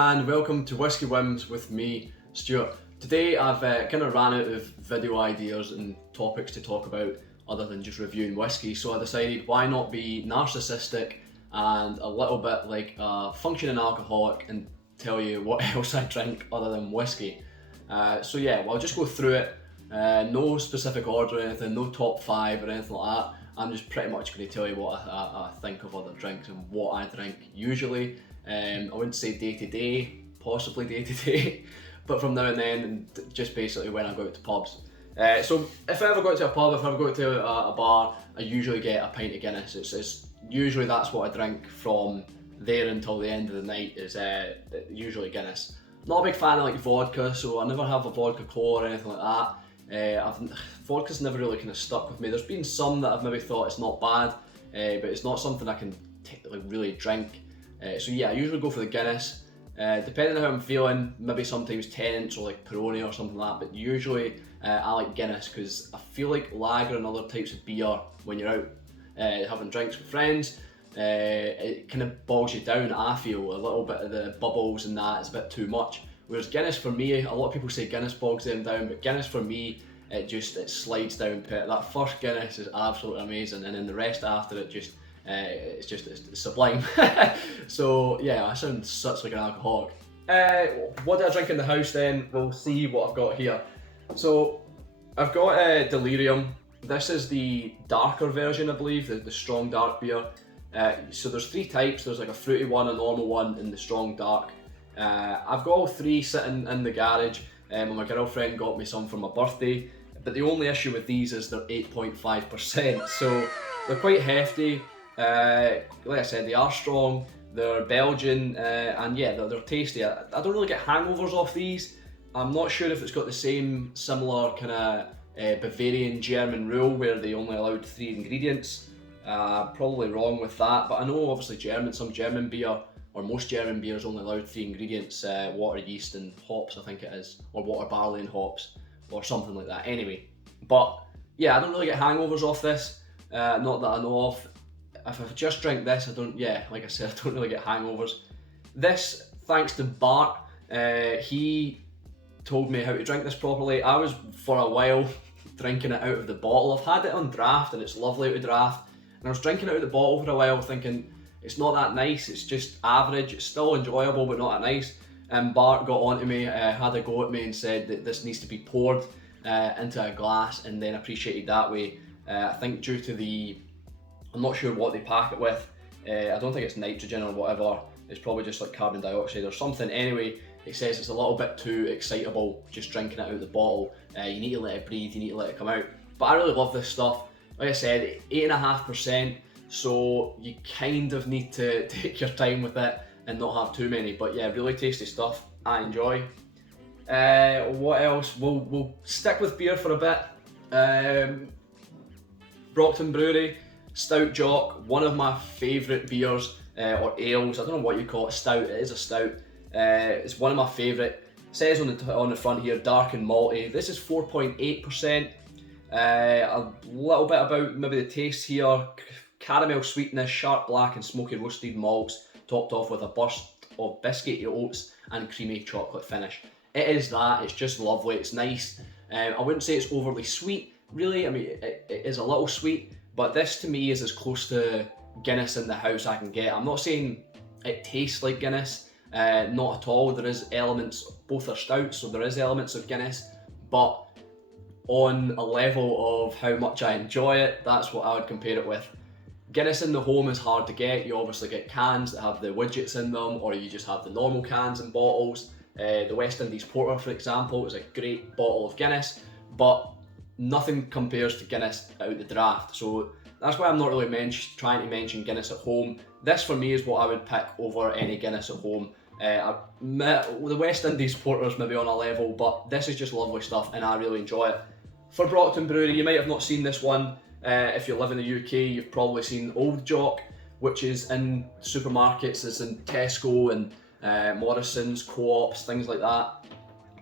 and welcome to Whisky Whims with me, Stuart. Today I've kind of ran out of video ideas and topics to talk about other than just reviewing whiskey, so I decided why not be narcissistic and a little bit like a functioning alcoholic and tell you what else I drink other than whiskey. I'll just go through it. No specific order or anything, no top 5 or anything like that. I'm just pretty much going to tell you what I think of other drinks and what I drink usually. I wouldn't say day to day, possibly day to day, but from now and then, and just basically when I go out to pubs. So if I ever go to a pub, if I ever go to a bar, I usually get a pint of Guinness. It's usually that's what I drink from there until the end of the night is usually Guinness. Not a big fan of like vodka, so I never have a vodka cola or anything like that. Vodka's never really kind of stuck with me. There's been some that I've maybe thought it's not bad, but it's not something I can really drink. I usually go for the Guinness. Depending on how I'm feeling, maybe sometimes Tennent's or like Peroni or something like that, but usually I like Guinness because I feel like lager and other types of beer, when you're out having drinks with friends, it kind of bogs you down. I feel a little bit of the bubbles and that is a bit too much. Whereas Guinness for me, a lot of people say Guinness bogs them down, but Guinness for me, it slides down. That first Guinness is absolutely amazing, and then the rest after it just, it's sublime. So yeah, I sound such like an alcoholic. What do I drink in the house then? We'll see what I've got here. So I've got Delirium. This is the darker version, I believe, the strong dark beer. So there's 3 types. There's like a fruity one, a normal one, and the strong dark. I've got all 3 sitting in the garage, and my girlfriend got me some for my birthday. But the only issue with these is they're 8.5%, so they're quite hefty. Like I said, they are strong. They're Belgian, and yeah, they're tasty. I don't really get hangovers off these. I'm not sure if it's got the same similar kind of Bavarian German rule where they only allowed 3 ingredients. Probably wrong with that, but I know obviously some German beer, or most German beers, only allowed 3 ingredients: water, yeast, and hops, I think it is, or water, barley, and hops, or something like that. Anyway, but yeah, I don't really get hangovers off this. Not that I know of. If I just drink this, like I said, I don't really get hangovers. This, thanks to Bart, he told me how to drink this properly. I was for a while drinking it out of the bottle. I've had it on draft and it's lovely out of draft, and I was drinking it out of the bottle for a while thinking it's not that nice, it's just average, it's still enjoyable but not that nice. And Bart got onto me, had a go at me and said that this needs to be poured into a glass and then appreciated that way. I think due to I'm not sure what they pack it with. I don't think it's nitrogen or whatever. It's probably just like carbon dioxide or something. Anyway, it says it's a little bit too excitable just drinking it out of the bottle. You need to let it breathe, you need to let it come out. But I really love this stuff. Like I said, 8.5%, so you kind of need to take your time with it and not have too many. But yeah, really tasty stuff. I enjoy. What else? We'll stick with beer for a bit. Broughton Brewery Stout Jock, one of my favourite beers, or ales, I don't know what you call it. Stout, it is a stout. It's one of my favourite. It says on the front here, dark and malty. This is 4.8%. A little bit about maybe the taste here: caramel sweetness, sharp black and smoky roasted malts, topped off with a burst of biscuity oats and creamy chocolate finish. It is that, it's just lovely, it's nice. I wouldn't say it's overly sweet, really. I mean, it is a little sweet, but this to me is as close to Guinness in the house I can get. I'm not saying it tastes like Guinness, not at all. There is elements, both are stouts, so there is elements of Guinness, but on a level of how much I enjoy it, that's what I would compare it with. Guinness in the home is hard to get. You obviously get cans that have the widgets in them, or you just have the normal cans and bottles. The West Indies Porter, for example, is a great bottle of Guinness, but nothing compares to Guinness out the draft. So that's why I'm not really trying to mention Guinness at home. This for me is what I would pick over any Guinness at home. The West Indies Porter's maybe on a level, but this is just lovely stuff and I really enjoy it. For Broughton Brewery, you might have not seen this one. If you live in the UK, you've probably seen Old Jock, which is in supermarkets. It's in Tesco and Morrison's, Co-ops, things like that.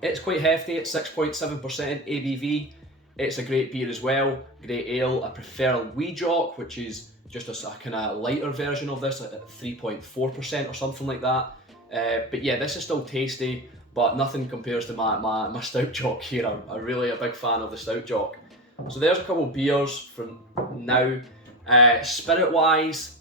It's quite hefty, it's 6.7% ABV. It's a great beer as well, great ale. I prefer Wee Jock, which is just a kind of lighter version of this, at 3.4% or something like that. But yeah, this is still tasty, but nothing compares to my Stout Jock here. I'm really a big fan of the Stout Jock. So there's a couple of beers from now. Spirit wise,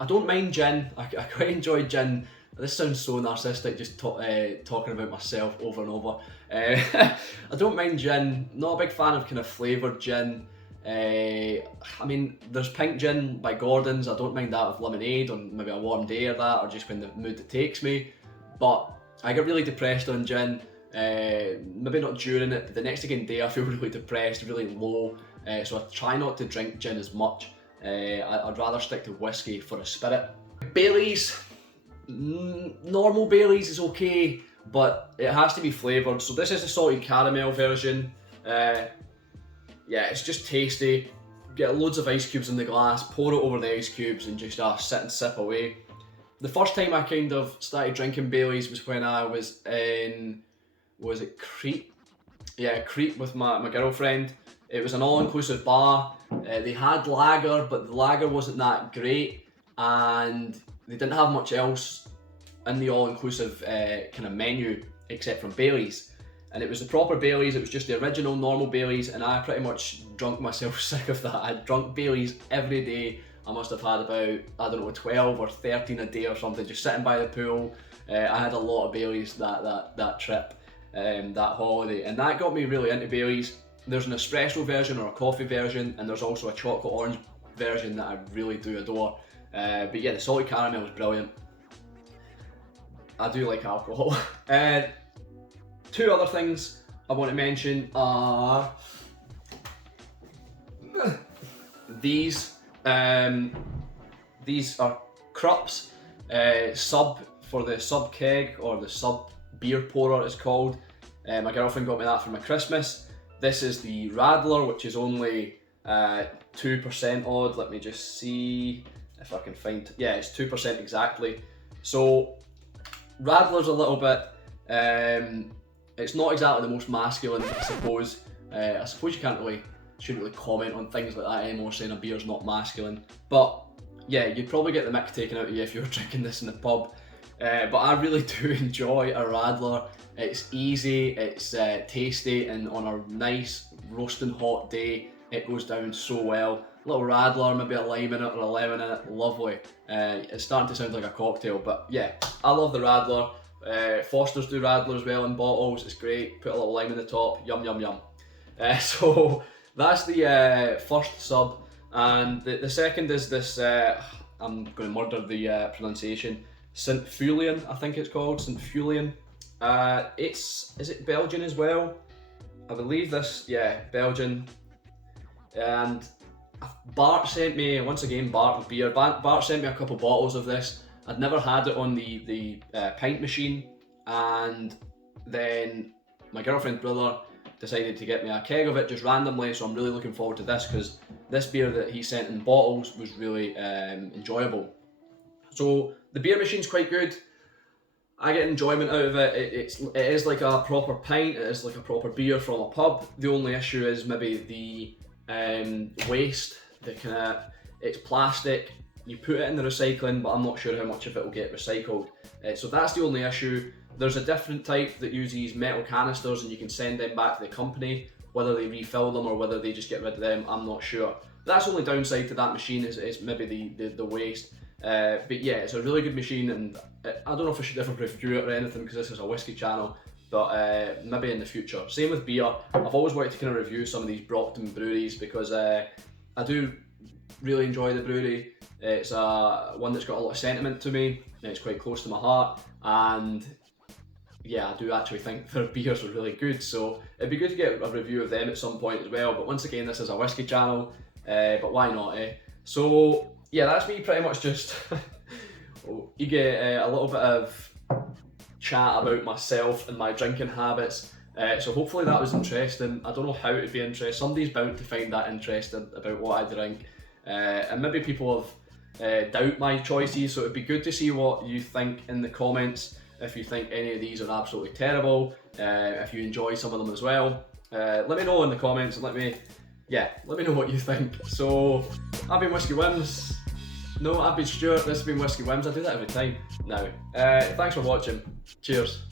I don't mind gin. I quite enjoy gin. This sounds so narcissistic, just talking about myself over and over. I don't mind gin. Not a big fan of kind of flavoured gin. I mean, there's pink gin by Gordon's. I don't mind that with lemonade on maybe a warm day or that, or just when the mood takes me. But I get really depressed on gin. Maybe not during it, but the next again day I feel really depressed, really low. So I try not to drink gin as much. I'd rather stick to whiskey for a spirit. Baileys, normal Baileys is okay, but it has to be flavoured. So this is the salted caramel version. Yeah, it's just tasty. Get loads of ice cubes in the glass, pour it over the ice cubes and just sit and sip away. The first time I kind of started drinking Baileys was when I was in, was it Crete? Yeah, Crete with my girlfriend. It was an all-inclusive bar. They had lager, but the lager wasn't that great, and they didn't have much else in the all-inclusive kind of menu except from Baileys. And it was the proper Baileys. It was just the original normal Baileys, and I pretty much drunk myself sick of that. I drunk Baileys every day. I must have had about, I don't know, 12 or 13 a day or something, just sitting by the pool. I had a lot of Baileys that trip, that holiday, and that got me really into Baileys. There's an espresso version or a coffee version, and there's also a chocolate orange version that I really do adore. But yeah, the salted caramel is brilliant. I do like alcohol. Two other things I want to mention are these. These are Krups sub for the sub keg, or the sub beer pourer it's called. My girlfriend got me that for my Christmas. This is the Radler, which is only 2% odd. Let me just see if I can find, yeah, it's 2% exactly. So Radler's a little bit, it's not exactly the most masculine, I suppose. I suppose you shouldn't really comment on things like that anymore, saying a beer's not masculine. But yeah, you'd probably get the mick taken out of you if you were drinking this in the pub. But I really do enjoy a Radler. It's easy, it's tasty, and on a nice roasting hot day, it goes down so well. Little Radler, maybe a lime in it or a lemon in it, lovely. It's starting to sound like a cocktail, but yeah, I love the Radler. Foster's do Radler as well in bottles, it's great. Put a little lime in the top, yum yum yum. So that's the first sub, and the second is this, I'm going to murder the pronunciation, St. Fulian, I think it's called, St. Fulian. Is it Belgian as well? I believe this, yeah, Belgian. And Bart sent me, once again, Bart with beer, Bart sent me a couple bottles of this. I'd never had it on the pint machine, and then my girlfriend's brother decided to get me a keg of it just randomly, so I'm really looking forward to this, because this beer that he sent in bottles was really enjoyable. So the beer machine's quite good. I get enjoyment out of it. It is like a proper pint, it is like a proper beer from a pub. The only issue is maybe the waste, it's plastic. You put it in the recycling, but I'm not sure how much of it will get recycled. So that's the only issue. There's a different type that uses metal canisters, and you can send them back to the company. Whether they refill them or whether they just get rid of them, I'm not sure. That's the only downside to that machine is maybe the waste. But yeah, it's a really good machine, and I don't know if I should ever review it or anything, because this is a whiskey channel, but maybe in the future. Same with beer. I've always wanted to kind of review some of these Broughton breweries, because I do really enjoy the brewery. It's one that's got a lot of sentiment to me, and it's quite close to my heart, and yeah, I do actually think their beers are really good, so it'd be good to get a review of them at some point as well. But once again, this is a whiskey channel, but why not, eh? So yeah, that's me pretty much just you get a little bit of chat about myself and my drinking habits. So hopefully that was interesting. I don't know how it'd be interesting. Somebody's bound to find that interesting about what I drink. And maybe people have doubt my choices, so it'd be good to see what you think in the comments. If you think any of these are absolutely terrible, if you enjoy some of them as well, let me know in the comments, and let me know what you think. So I've been Whisky Wins. No, I've been Stuart. This has been Whisky Wims. I do that every time now. Thanks for watching. Cheers.